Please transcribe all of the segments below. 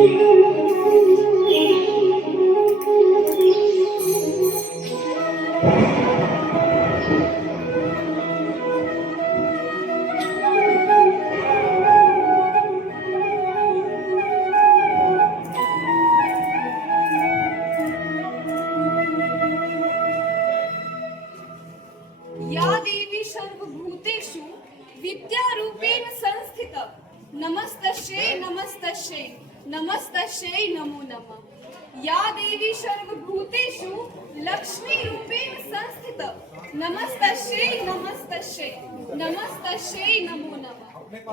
या देवी सर्वभूतेषु विद्यारूपेण संस्थिता नमस्तस्यै नमस्तस्यै नमस्तस्यै नमो नमः। या देवी सर्वभूतेषु लक्ष्मीरूपेण संस्थिता नमस्तस्यै नमस्तस्यै नमस्तस्यै नमो नमः।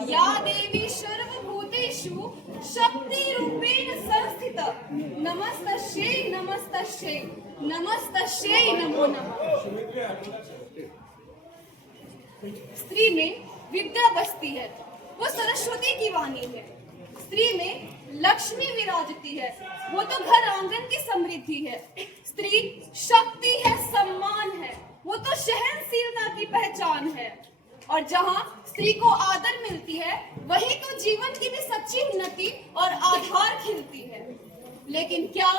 या देवी सर्वभूतेषु शक्तिरूपेण संस्थिता नमस्तस्यै नमस्तस्यै नमस्तस्यै नमो नमः। स्त्री में विद्या बसती है, वो सरस्वती की वाणी है। स्त्री में लक्ष्मी विराजती है, वो तो घर आंगन की समृद्धि है। स्त्री शक्ति है, सम्मान है, वो तो सहनशीलता की पहचान है। और जहाँ स्त्री को आदर मिलती है, वही तो जीवन की भी सच्ची उन्नति और आधार खिलती है। लेकिन क्या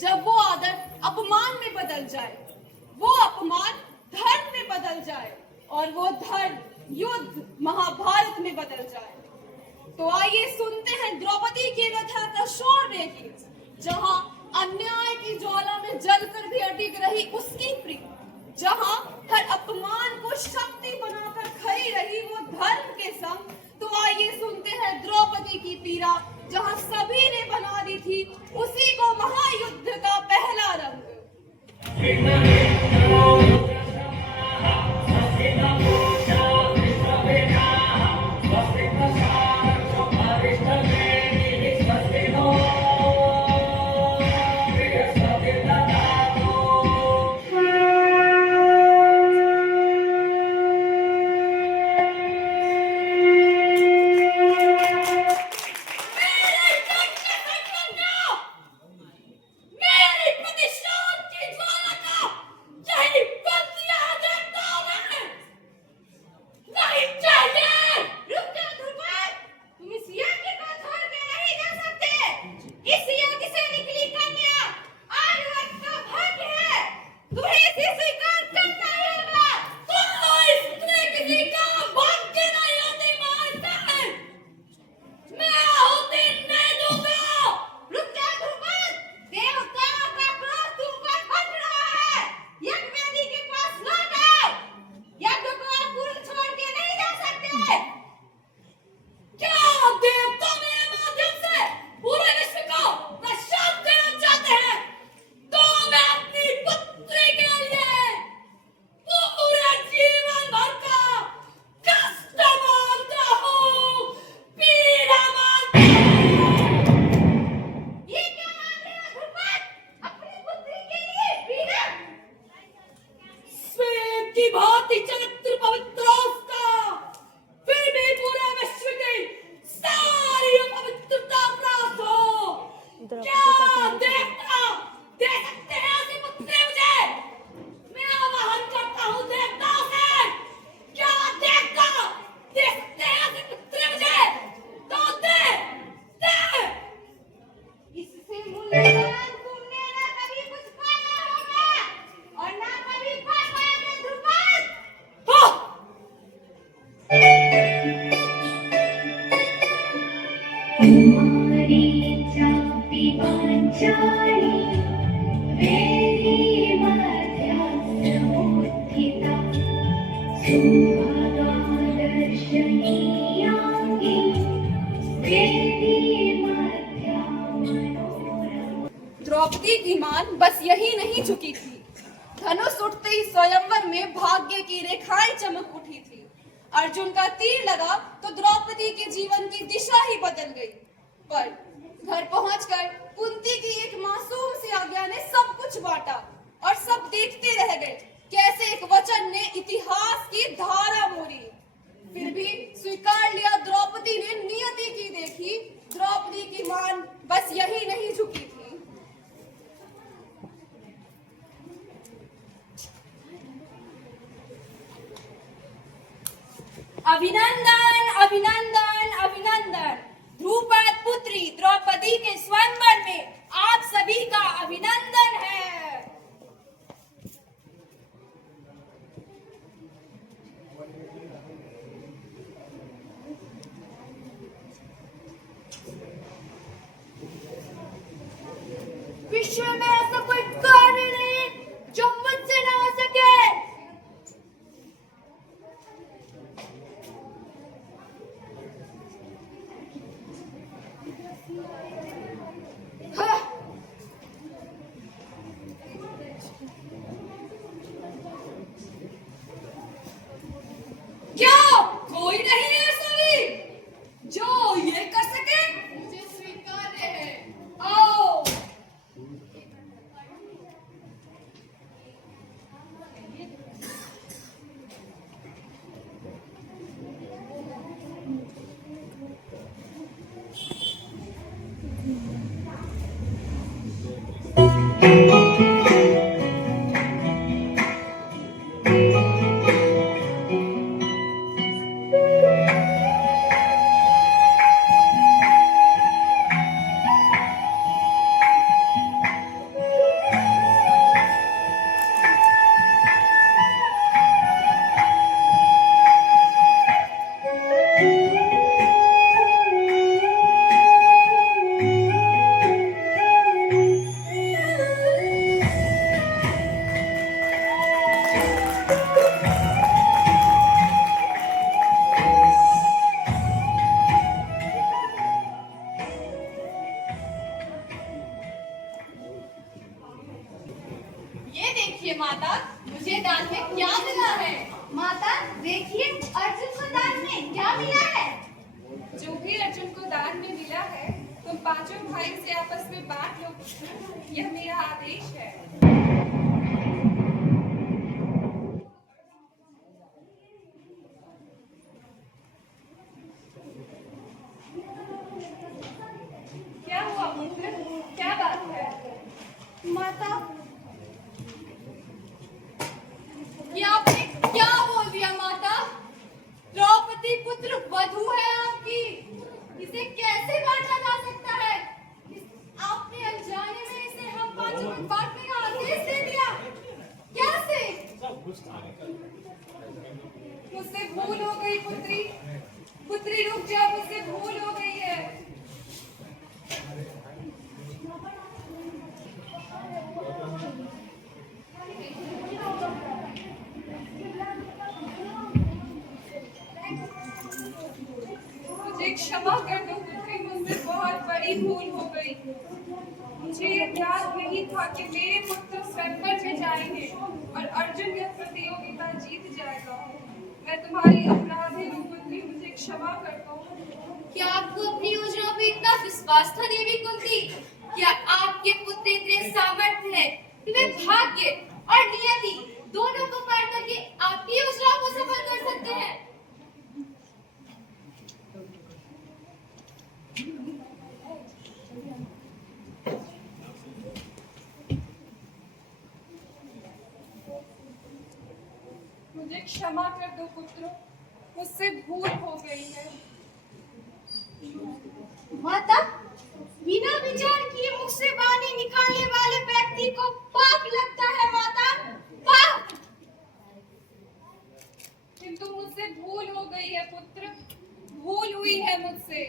जब वो आदर अपमान में बदल जाए, वो अपमान धर्म में बदल जाए और वो धर्म युद्ध महाभारत में बदल जाए, तो आइए सुनते हैं द्रौपदी की व्यथा का शौर्य की। जहां अन्याय की ज्वाला में जलकर भी अडिग रही उसकी प्रीति, जहां हर अपमान को शक्ति बनाकर खड़ी रही वो धर्म के संग, तो आइए सुनते हैं द्रौपदी की पीड़ा, जहां सभी ने बना दी थी उसी को महायुद्ध का पहला रंग। द्रौपदी की मान बस यही नहीं झुकी थी। धनुष उठते ही स्वयंवर में भाग्य की रेखाएं चमक उठी थी। अर्जुन का तीर लगा तो द्रौपदी के जीवन की दिशा ही बदल गई। पर घर पहुंचकर कुंती की एक मासूम सी आज्ञा ने सब कुछ बांटा और सब देखते रह गए कैसे एक वचन ने इतिहास की धारा मोड़ी। फिर भी स्वीकार लिया, द्रौपदी ने नियति की देखी। द्रौपदी की मान बस यही नहीं झुकी थी। अभिनंदन अभिनंदन अभिनंदन। ध्रुपद पुत्री द्रौपदी के विश्व में ऐसा कोई कार्य नहीं जो मुझसे ना हो सके। हाँ। क्या कोई नहीं है ऐसा भी जो ये कर सके? मुझे स्वीकार्य है। आओ। ये देखिए माता, मुझे दान में क्या मिला है। माता देखिए, अर्जुन को दान में क्या मिला है। जो भी अर्जुन को दान में मिला है तुम पांचों भाई से आपस में बांट लो पुत्र। यह मेरा आदेश है। क्या हुआ पुत्र? क्या बात है? माता, ये आपने क्या बोल दिया माता? द्रौपदी पुत्र वधू है आपकी, इसे कैसे बांटा जा सकता है? आपने अनजाने में इसे हम पांचों में बांटने का आदेश दे दिया। कैसे? मुझसे भूल हो गई पुत्री। पुत्री रुक जा, मुझसे भूल हो गई है। मुझे क्षमा कर दो पुत्री, मुझसे बहुत बड़ी भूल हो गई। मुझे ये ध्यान नहीं था कि मेरे पुत्र संकट में जाएंगे और अर्जुन यह प्रतियोगिता जीत जाएगा। मैं तुम्हारी अपराधी हूँ पुत्री, मुझे क्षमा कर दो। क्या आपको अपनी योजनाओं पे इतना विश्वास था देवी कुंती? क्या आपके पुत्र इतने सामर्थ्य है कि वे भाग्य और नियति दोनों को पार करके आपकी योजनाओं को सफल कर सकते हैं? मुझे क्षमा कर दो पुत्रों, मुझसे भूल हो गई है। माता, बिना विचार किए मुख से वाणी निकालने वाले व्यक्ति को पाप लगता है माता, पाप। किंतु मुझसे भूल हो गई है पुत्र, भूल हुई है मुझसे।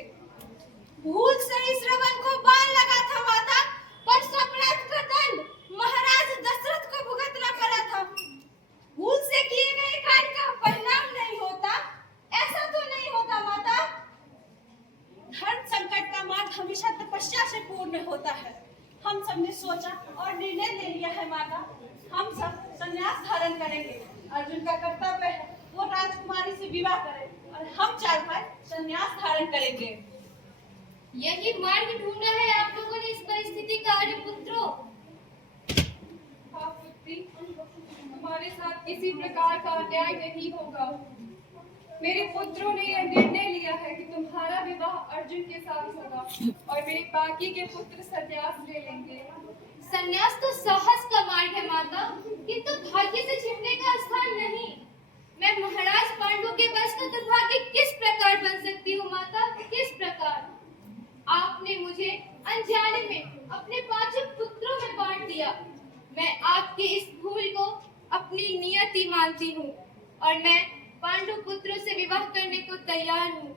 भूल से ही श्रवण को बाण लगा था माता, पर स्वप्नाथ का दंड महाराज दशरथ को भुगतना पड़ा था। भूल से किए गए कार्य का परिणाम नहीं होता, ऐसा तो नहीं होता माता। धर्म संकट का मार्ग हमेशा तपस्या से पूर्ण होता है। हम सब ने सोचा और निर्णय ले लिया है माता, हम सब संन्यास धारण करेंगे। अर्जुन का कर्तव्य है वो राजकुमारी से विवाह करे और हम चार भाई संन्यास धारण करेंगे। यही मार्ग ढूंढना है आप लोगों ने इस परिस्थिति का। अरे पुत्रों, हाँ पुत्री, तुम्हारे साथ किसी प्रकार का अन्याय नहीं होगा। मेरे पुत्रों ने यह निर्णय लिया है कि तुम्हारा विवाह अर्जुन के साथ होगा और मेरे बाकी के पुत्र संन्यास ले लेंगे। संन्यास तो साहस का मार्ग है माता, किंतु भाग्य से छिपने का स्थान नहीं। मैं महाराज पांडु के वश का दुर्भाग्य किस प्रकार बन सकती हूँ माता, किस प्रकार? आपने मुझे अनजाने में अपने पांचों पुत्रों में बांट दिया। मैं आपके इस भूल को अपनी नियति मानती हूँ और मैं पांडु पुत्रों से विवाह करने को तैयार हूँ।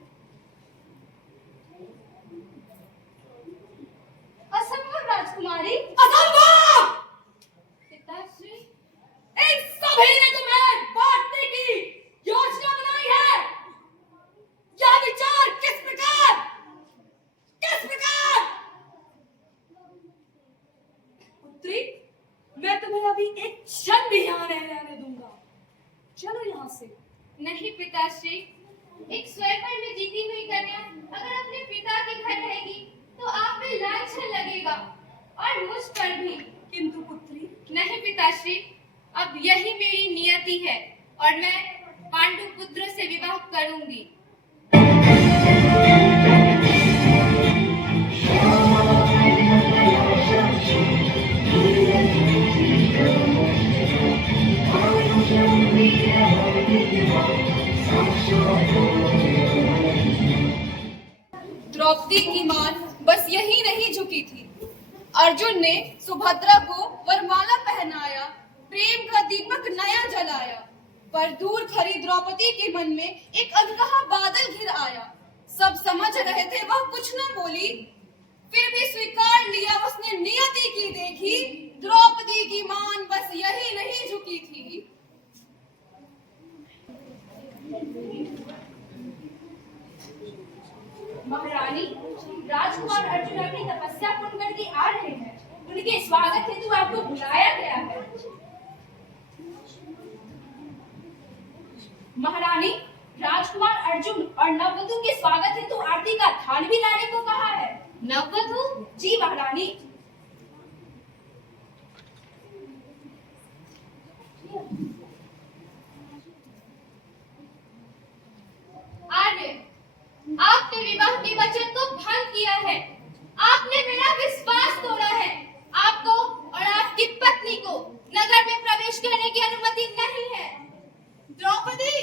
असंभव राजकुमारी, असंभव। कभी एक क्षण भी यहाँ नहीं रहने दूंगा। चलो यहाँ से। नहीं पिताश्री, एक स्वयंवर में जीती हुई कन्या अगर अपने पिता के घर रहेगी तो आप पे लांछन लगेगा और मुझ पर भी। किंतु पुत्री, नहीं पिताश्री, अब यही मेरी नियति है और मैं पांडु पुत्र से विवाह करूंगी। द्रौपदी की मान बस यही नहीं झुकी थी। अर्जुन ने सुभद्रा को वरमाला पहनाया, प्रेम का दीपक नया जलाया, पर दूर खड़ी द्रौपदी के मन में एक अनकहा बादल घिर आया। सब समझ रहे थे, वह कुछ न बोली, फिर भी स्वीकार लिया उसने नियति की देखी। द्रौपदी की मान बस यही नहीं झुकी थी। महारानी, राजकुमार अर्जुन अपनी तपस्या पूर्ण करके आ रहे हैं। उनके स्वागत हेतु आपको बुलाया गया है। महारानी, राजकुमार अर्जुन और नववधु के स्वागत हेतु आरती का थाल भी लाने को कहा है। नववधु? जी महारानी। आर्य, आपने विवाह के वचन को भंग किया है। आपने मेरा विश्वास तोड़ा है। आपको और आपकी पत्नी को नगर में प्रवेश करने की अनुमति नहीं है। द्रौपदी!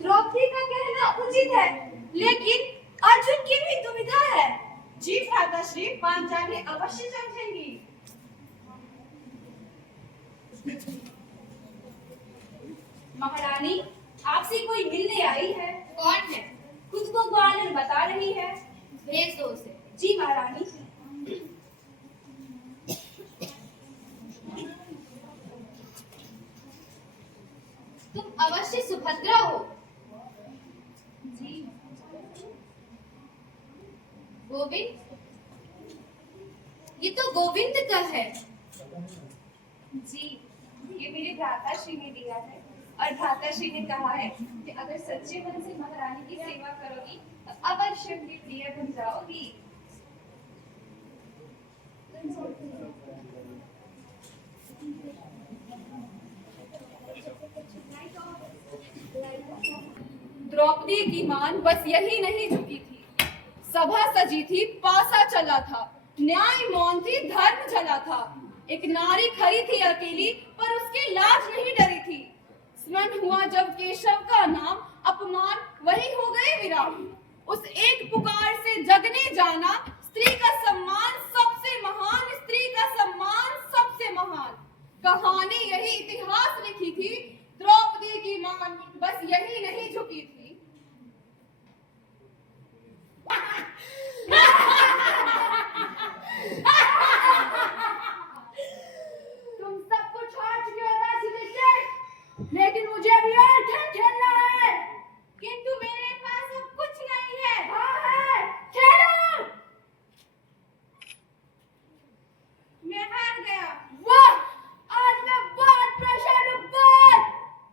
द्रौपदी का कहना उचित है, लेकिन अर्जुन की भी दुविधा है। जी भ्राताश्री, पांचाली अवश्य समझेंगी। महारानी, आपसे कोई मिलने आई है। कौन है? खुद को ग्वालियर बता रही है। भेज दो उसे। जी महारानी। तुम अवश्य सुभद्रा हो। जी। गोविंद? ये तो गोविंद का है। जी, ये मेरे भ्राताश्री ने दिया है और भ्राताश्री ने कहा है कि अगर सच्चे मन से महारानी की सेवा करोगी तो अवश्य मेरी प्रिय बन जाओगी। द्रौपदी की मान बस यही नहीं झुकी थी। सभा सजी थी, पासा चला था, न्याय मौन थी, धर्म चला था। एक नारी खड़ी थी अकेली, पर उसकी लाज नहीं डरी थी। स्मरण हुआ जब केशव का नाम, अपमान वही हो गए विराम। उस एक पुकार से जग ने जाना, स्त्री का सम्मान सबसे महान, स्त्री का सम्मान सबसे महान। कहानी यही इतिहास लिखी थी। द्रौपदी की मान बस यही नहीं झुकी थी। तुम सब कुछ छोड़ चुके हो दासी, लेकिन मुझे अभी और खेल खेलना है। किंतु मेरे पास अब कुछ नहीं है। हाँ है, खेलो। मैं हार गया। वाह, आज मैं बहुत प्रसन्न हूँ।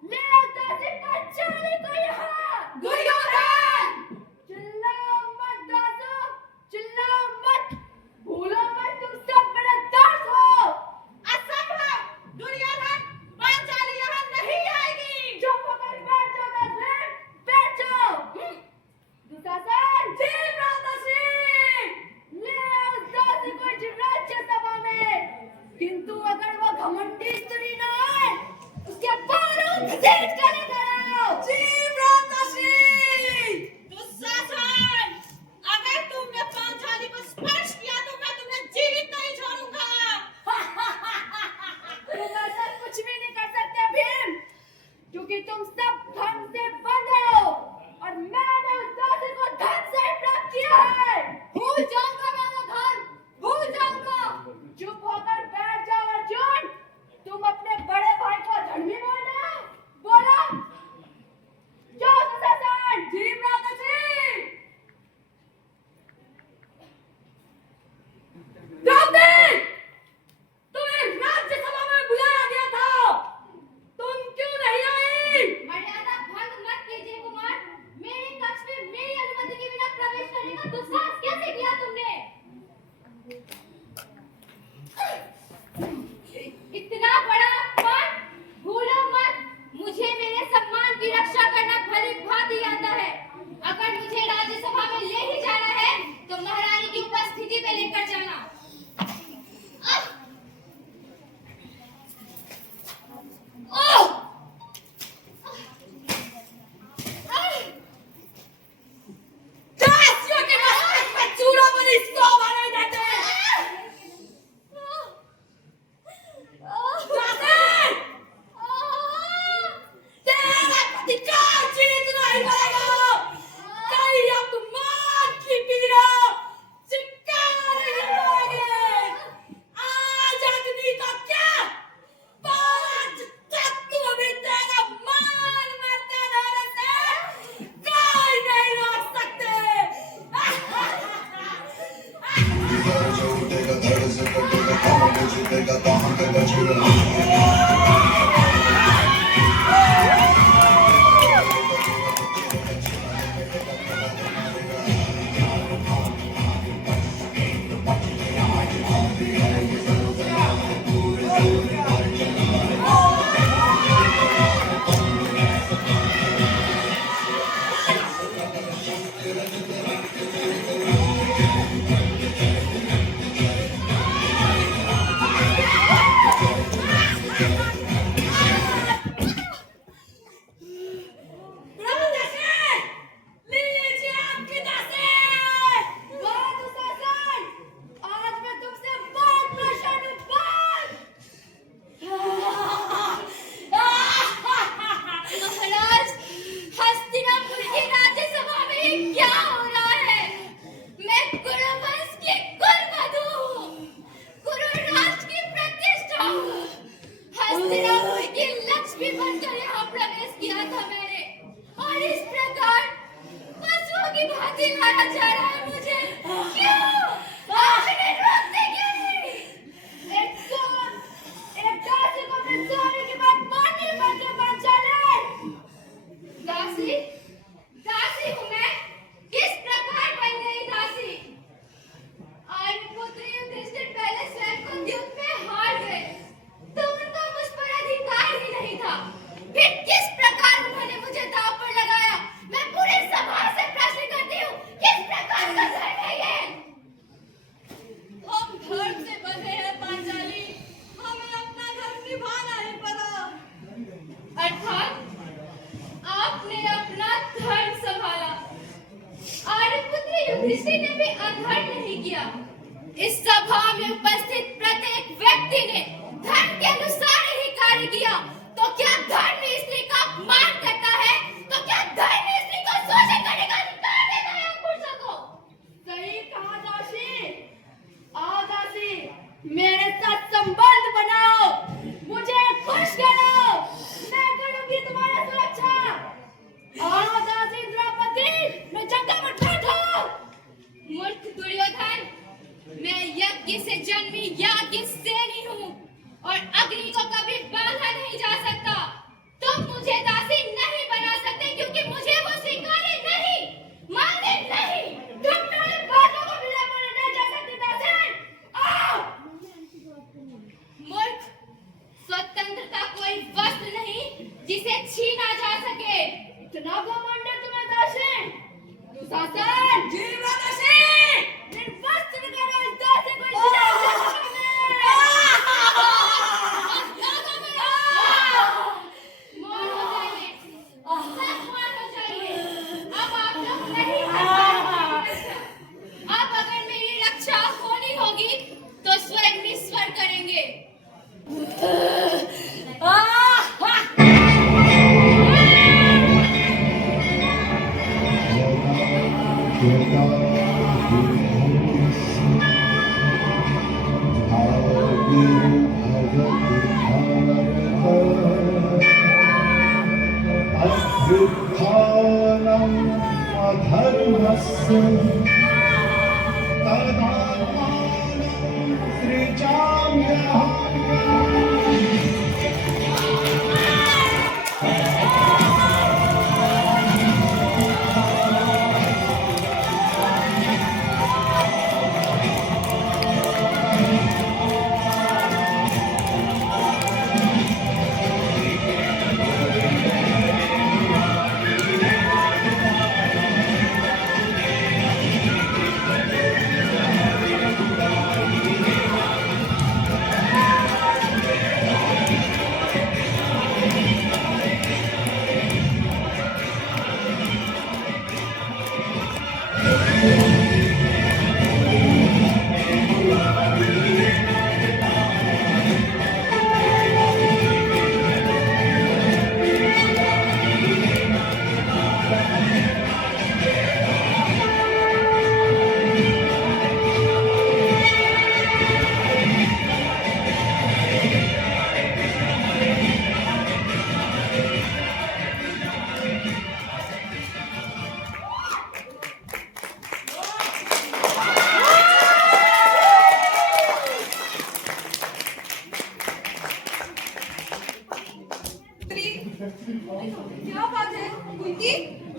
ले आओ दासी पांचाली को यहाँ। दुर्योधन! चिल्लाओ मत दासो, चिल्लाओ मत। भूलो मत तुम सब बड़े दास हो। असंभव! दुर्योधन, पांचाली यहाँ नहीं आएगी। चुप होकर बैठ जाओ दासी, बैठ जाओ। दुशासन! जी भ्राताश्री! ले आओ दासी को इस राज्य सभा में। किंतु अगर वो घमंडी स्त्री न आए, उसके बालों घसीट कर निकालो। जी भ्राताश्री! दुशासन! अगर तुमने पांचाली को स्पर्श किया तो मैं तुम्हें जीवित नहीं छोड़ूंगा। तुम ऐसा कुछ भी नहीं कर सकते भीम, क्योंकि तुम सब धन से बंध हो और मैंने उस दासी को धन से प्राप्त किया है। भूल जाऊंगा मैं वो धन, भूल जाऊंगा। चुप होकर बैठ जाओ अर्जुन। तुम अपने बड़े भाई को धर्मी बोल रहे हो? बोलो। जाओ दुशासन। जी भ्राताश्री! अगर मुझे राज्यसभा में ले ही जाना है तो महारानी की उपस्थिति में लेकर जाना। युधिष्ठिर ने भी अधर्म नहीं किया। इस सभा में उपस्थित प्रत्येक व्यक्ति ने धर्म के अनुसार ही कार्य किया। तो क्या धर्म स्त्री का अपमान करता है? तो क्या धर्म स्त्री को शोषण करने का अधिकार देता है पुरुषों को? सही कहा दासी। आओ दासी, मेरे साथ संबंध बनाओ, मुझे खुश करो, मैं करूंगी तुम्हारा सुरक्षा। आओ दासी द्रौपदी, मैं जंगल में बैठो। मूर्ख दुर्योधन, मैं यज्ञ से जन्मी याज्ञ सेनी हूँ और अग्नि को कभी बांधा नहीं जा सकता। तुम मुझे दासी नहीं बना सकते क्योंकि मुझे वो स्वीकार्य नहीं, मान्य नहीं। तुम मेरे बातों को बिना बोले नहीं जा सकती दासी। आओ। मूर्ख, स्वतंत्रता कोई वस्त्र नहीं जिसे छीना जा सके। इतना घमंड है तुम्हें दासी? दुशासन, जीवदासी, निर्वस्त्र करो इस दासी को इस अब अगर मेरी रक्षा होनी होगी तो स्वयं ईश्वर करेंगे।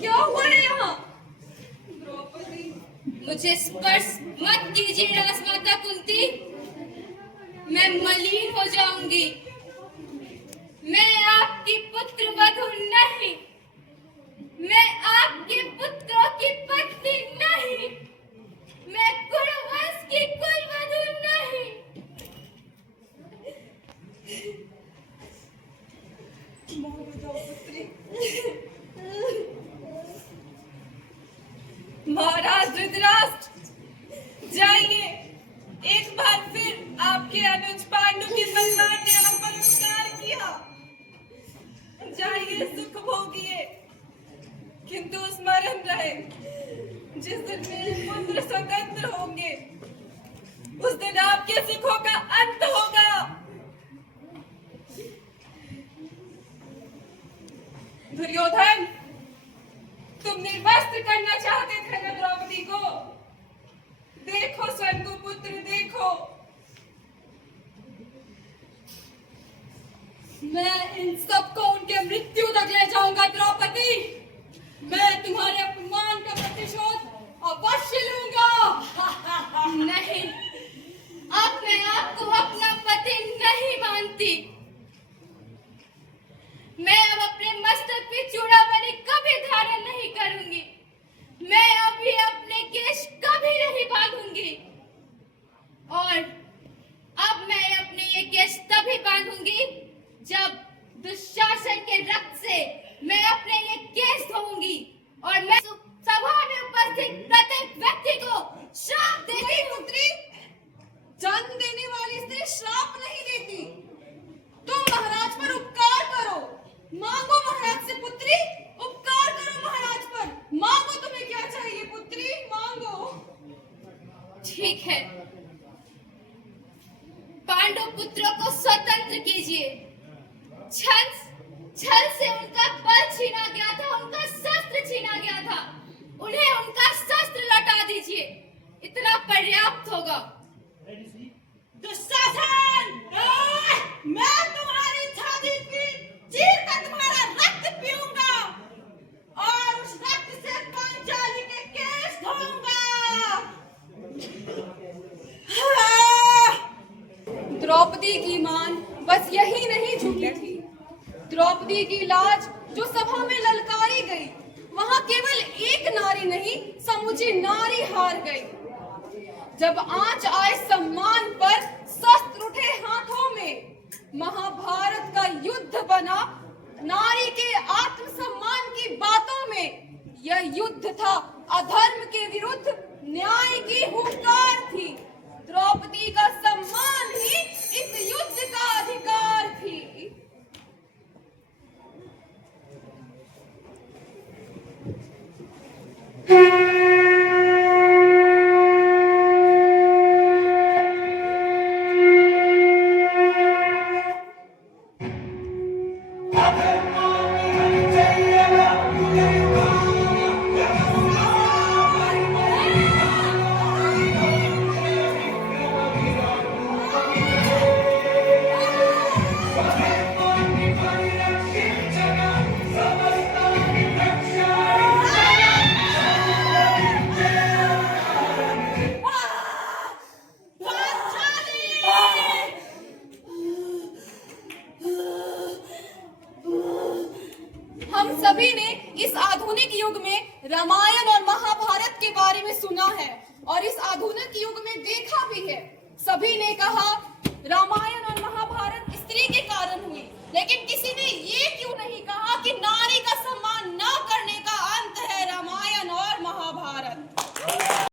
क्या हुआ है यहाँ? द्रौपदी, मुझे स्पर्श मत कीजिए राजमाता कुंती, मैं मलिन हो जाऊंगी। मैं आपकी पुत्र वधू नहीं, मैं आपके पुत्रों की पत्नी नहीं, मैं कुरुवंश की कुलवधू नहीं। महाराज धृतराष्ट्र, जाइए, एक बार फिर आपके अनुज पांडु की परिवार ने आप पर उपकार किया। जाइए, सुख भोगिए, किंतु स्मरण रहे, जिस दिन मेरे पुत्र स्वतंत्र होंगे, उस दिन आपके सुखों का अंत होगा। दुर्योधन, तुम निर्वस्त्र करना चाहते थे न द्रौपदी को? देखो स्वर्गो पुत्र, देखो। मैं इन सबको उनके मृत्यु तक ले जाऊंगा द्रौपदी। मैं तुम्हारे अपमान का प्रतिशोध अवश्य लूंगा। नहीं, अब मैं आपको अपना पति नहीं मानती। मैं अब अपने मस्तक पे चूड़ामणि कभी धारण नहीं करूंगी। मैं अभी अपने केश कभी नहीं बांधूंगी। और अब मैं अपने ये केश तभी बांधूंगी जब दुशासन के रक्त से मैं अपने ये केश धोऊंगी और मैं सभा में उपस्थित प्रत्येक व्यक्ति को श्राप देती हूँ। पुत्री, जन्म देने वाली स्त्री श्राप नहीं देती। तुम महाराज पर उपकार करो, मांगो महाराज से पुत्री, उपकार करो महाराज पर, मांगो, तुम्हें क्या चाहिए पुत्री, मांगो। ठीक है, पांडु पुत्रों को स्वतंत्र कीजिए। छल से उनका बल छीना गया था, उनका शस्त्र छीना गया था, उन्हें उनका शस्त्र लौटा दीजिए, इतना पर्याप्त होगा। दुशासन, मैं तुम्हारी छाती चीर कर तुम्हारा रक्त पीऊंगा और उस रक्त से पांचाली के केश धोऊंगा। द्रौपदी की मान बस यही नहीं झुकी थी। द्रौपदी की लाज जो सभा में ललकारी गई, वहां केवल एक नारी नहीं, समूची नारी हार गई। जब आंच आए सम्मान पर, शस्त्र उठे हाथों में, महाभारत का युद्ध बना नारी के आत्मसम्मान की बातों में। यह युद्ध था अधर्म के विरुद्ध न्याय की हुंकार थी। द्रौपदी का सम्मान ही इस युद्ध का अधिकार थी। हम सभी ने इस आधुनिक युग में रामायण और महाभारत के बारे में सुना है और इस आधुनिक युग में देखा भी है। सभी ने कहा रामायण और महाभारत स्त्री के कारण हुई, लेकिन